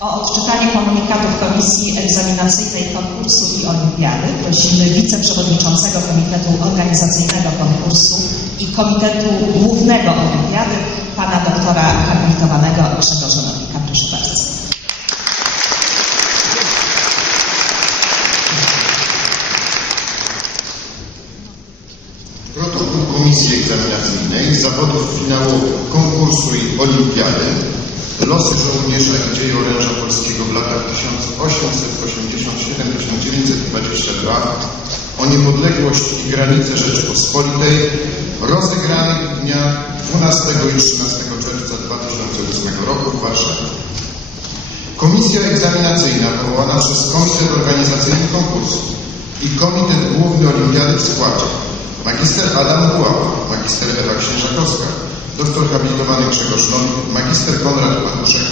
O odczytanie komunikatów Komisji Egzaminacyjnej Konkursu i Olimpiady prosimy wiceprzewodniczącego Komitetu Organizacyjnego Konkursu i Komitetu Głównego Olimpiady, pana doktora habilitowanego Grzegorza Nowika. Proszę bardzo. Protokół Komisji Egzaminacyjnej zawodów finałowych konkursu i olimpiady losy żołnierza i dzieje oręża polskiego w latach 1887-1922 o niepodległość i granice Rzeczypospolitej rozegranych dnia 12 i 13 czerwca 2008 roku w Warszawie. Komisja egzaminacyjna powołana przez Komitet Organizacyjny Konkursu i Komitet Główny Olimpiady w składzie. Magister Adam Księżakowska, doktor habilitowany Grzegorz magister Konrad Matuszek,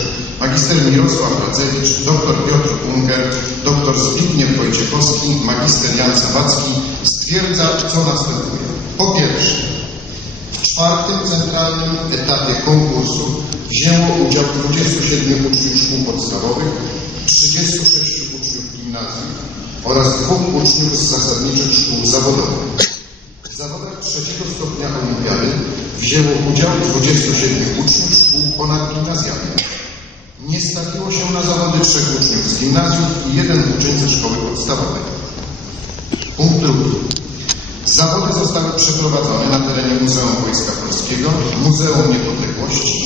magister Mirosław Radzewicz, doktor Piotr Unger, doktor Zbigniew Wojciechowski, magister Jan Zawadzki stwierdza, co następuje. Po pierwsze, w czwartym centralnym etapie konkursu wzięło udział 27 uczniów szkół podstawowych, 36 uczniów gimnazjum oraz dwóch uczniów z zasadniczych szkół zawodowych. Trzeciego stopnia olimpiady wzięło udział 27 uczniów szkół ponadgimnazjalnych. Nie stawiło się na zawody trzech uczniów z gimnazjów i jeden uczeń ze szkoły podstawowej. Punkt drugi. Zawody zostały przeprowadzone na terenie Muzeum Wojska Polskiego, Muzeum Niepodległości